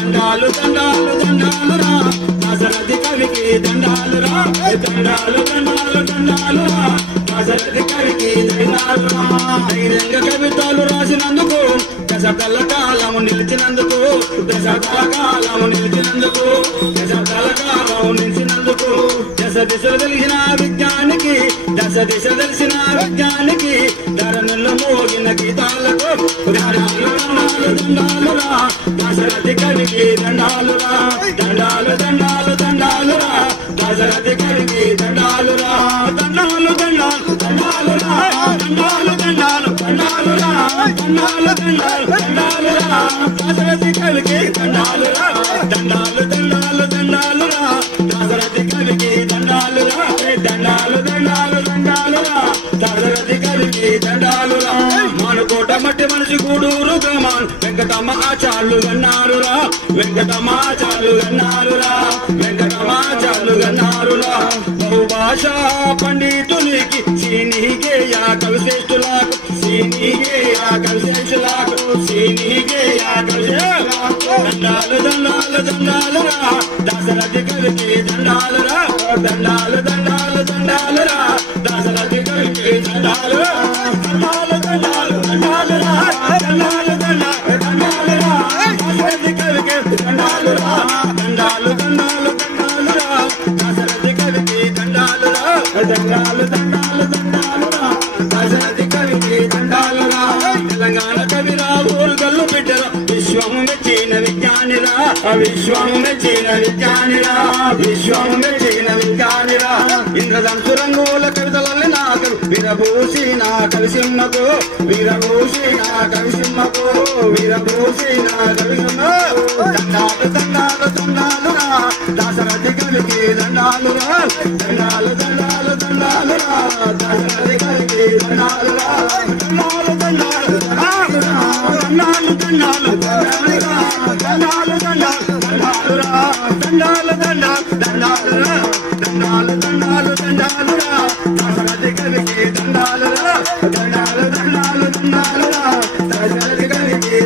దండాలు దండాలు రా దశరథి కరికి దండాలు రా దండాలు దండాలు రా దండాలు దండాలు కవితలు రాసినందుకు దశకల కాలము నిలిచినందుకు దశకల కాలము నిలిచినందుకు దశకల కాలము నిలిచినందుకు దశ దిశలు తెలిసిన విజ్ఞానికి దశ దిశ తెలిసిన విజ్ఞానికి ధరణులు మోగిన గీతాలకు దండాలురా దశరథి కవికి దండాలురా దండాలు దండాలు దండాలురా దశరథి కవికి దండాలురా దండాలు దండాలు దండాలు రా దండాలు దండాలు దండాలు దండాలు దండాలు దండాలు దండాలు దండాలు దండాలు దండాలు దండాలు దండాలు దండాలు దండాలు దండాలు మానుకోట మట్టి మనిషి గూడూరు గ్రామాలు వెంకటమ్మ ఆచార్లు అన్నారురా. వెంకటమ్మ ఆచార్లు అన్నారురా వెంకటమ్మ ఆచార్లు అన్నారురా. రా బహుభాషా పండితునికి సీనిగేయ కవిశ్రేష్ఠులకు సీనిగేయ కవిశ్రేష్ఠులకు సీనిగేయ కవిశ్రేష్ఠులకు దండాలు దండాలు దండాలు రా దశరథి కవికి దండాలు రా దండాలు దండాలు దండాలు రా దశరథి కవికి దండాలు దండాలు దండాలు దండాలు రా దండాలు దండాలు దండాలు రా దశరథి కవికి దండాలు రా దండాలు దండాలు దండాలు దండాలు దండాలు రా. కవికి దండాలు రా. తెలంగాణ కవిరావు గల్లు బిడ్డరా విశ్వము మెచ్చిన విజ్ఞానిరా విశ్వము మెచ్చిన విజ్ఞానిరా విశ్వము మెచ్చిన విజ్ఞానిరా ఇంద్రదంతు రంగుల కవితలల్లి నాకు విరభూషి నా కవిసింహకు. వీరభూషి నా కవిసింహకు. వీరభూషి నా కవిసింహ దండాలు దండాలు దండాలు రా. దాసరథి కవికి దండాలు రా. దండాలు దండాలు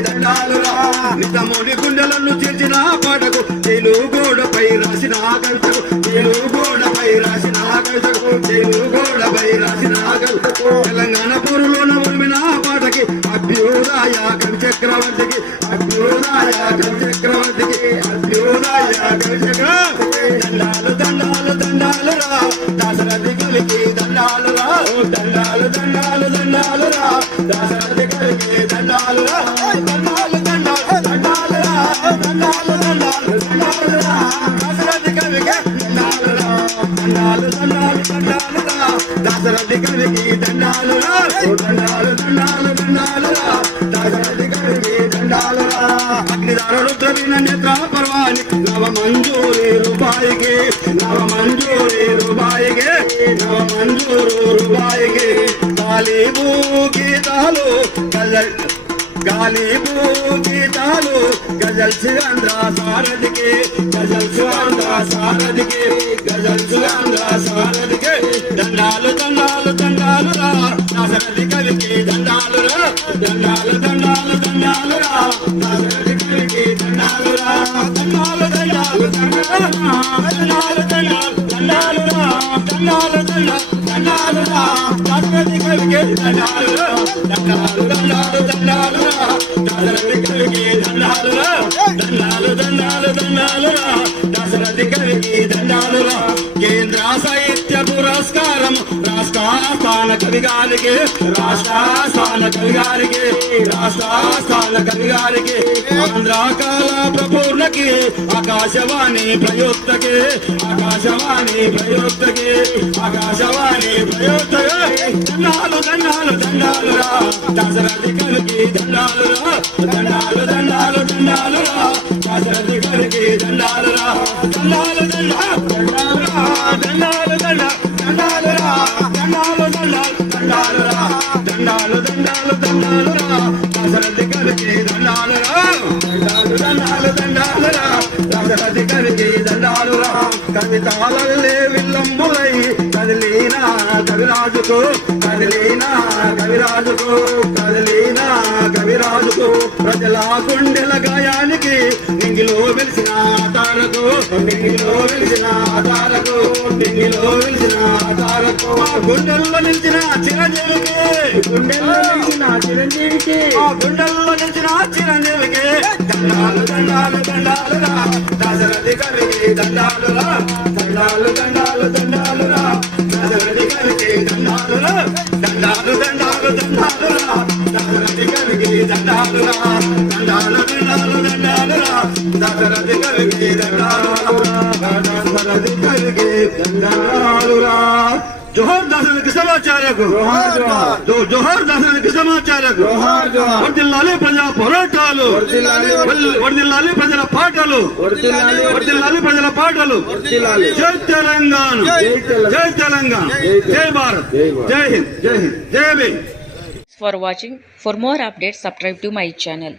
దండాలు రా గుండెలను చేర్చిన పాటకు తెలుగు గోడపై రాసిన కవితకు తెలుగు గోడపై రాసిన రాసిన తెలంగాణ పూరులోన ఉరిమిన పాటకి అభ్యుదయ కవి చక్రవర్తికి అభ్యుదయ కవి చక్రవర్తికి అభ్యుదయ కవి చక్రవర్తికి. దండాలు దండాలు దండాలు రా దాసరథి కవికి దండాలు రా. దండాలు దండాలు దండాలు రా దాసరథి కవికి దండాలు రా. దాసరథి కవికి దండాలు దండాలు దండాలు దండాలు దాసరథి కవికి దండాలు అగ్నిదార రుద్రవీణ నేత్ర పర్వాణి నవ మంజూరి రూపాయికి నవ మంజూరి రూపాయికి నవ మంజూరు రూపాయికి గాలిబు గీతాలు గజల్ గాలిబు గీతాలు గజల్ సుగంధ్ర సారథికి గజల్ సుగంధ్ర సారథికి గజల్ సుగంధ్ర సారథికి దండాలు దండాలు దండాలు రా దాసరథి కవికి దండాలు రా దండాలు దండాలు దండాలు రా దండాలురా కేంద్ర సాహిత్య పురస్కారం రాష్ట్రాస్థాన కవి గారికి రాష్ట్రాస్థాన కవి గారికి రాష్ట్రాస్థాన కవి గారికి ఆంధ్రాకాల ప్రపూర్ణకి ఆకాశవాణి ప్రయోక్తకి ఆకాశవాణి ప్రయోక్తకి ఆకాశవాణి ప్రయుక్తకి దండాలు దండాలు దండాలు రా. దాసరథి దండాలు రా. దండాలు దండాలు దండాలు రా. దాసరథి దండాలు రా. దండాలు దండాలు. దశరథి కవికి దండాలు రా దండాలు దండాలు దండాలు రా దశరథి కవితాలల్లే విల్లంబులై కదిలీనా కవిరాజుకు కదిలీనా కవిరాజుకు కదిలీనా కవిరాజుకు ప్రజల గుండెల గాయానికి నింగిలో వెలిసిన వెలిసిన తారకు మా గుండెల్లో నిలిచిన చిరంజీవికి. గుండెల్లో నిలిచిన చిరంజీవికి. మా గుండెల్లో నిలిచిన చిరంజీవికి. దండాలు దండాలు దండాలు రా. దశరథి కవికి దండాలు రా. దండాలు దండాలు దండాలు రా. దశరథి కవికి దండాలు రా. దండాలు దండాలు దండాలు దశరథి దండాలు రా దశరథి కవికి దండాలు రా జోహర్ దశరథి సమాచారకు జో- జోహర్ దశరథి సమాచారకు వర్దిల్లాలి ప్రజల పోరాటాలు వర్దిల్- వర్దిల్లాలి ప్రజల పాటలు వర్దిల్లాలి ప్రజల పాటలు జై తెలంగాణ జై తెలంగాణ జై భారత్ జై Hind Jai Hind Jai Bhim for watching for more updates subscribe to my channel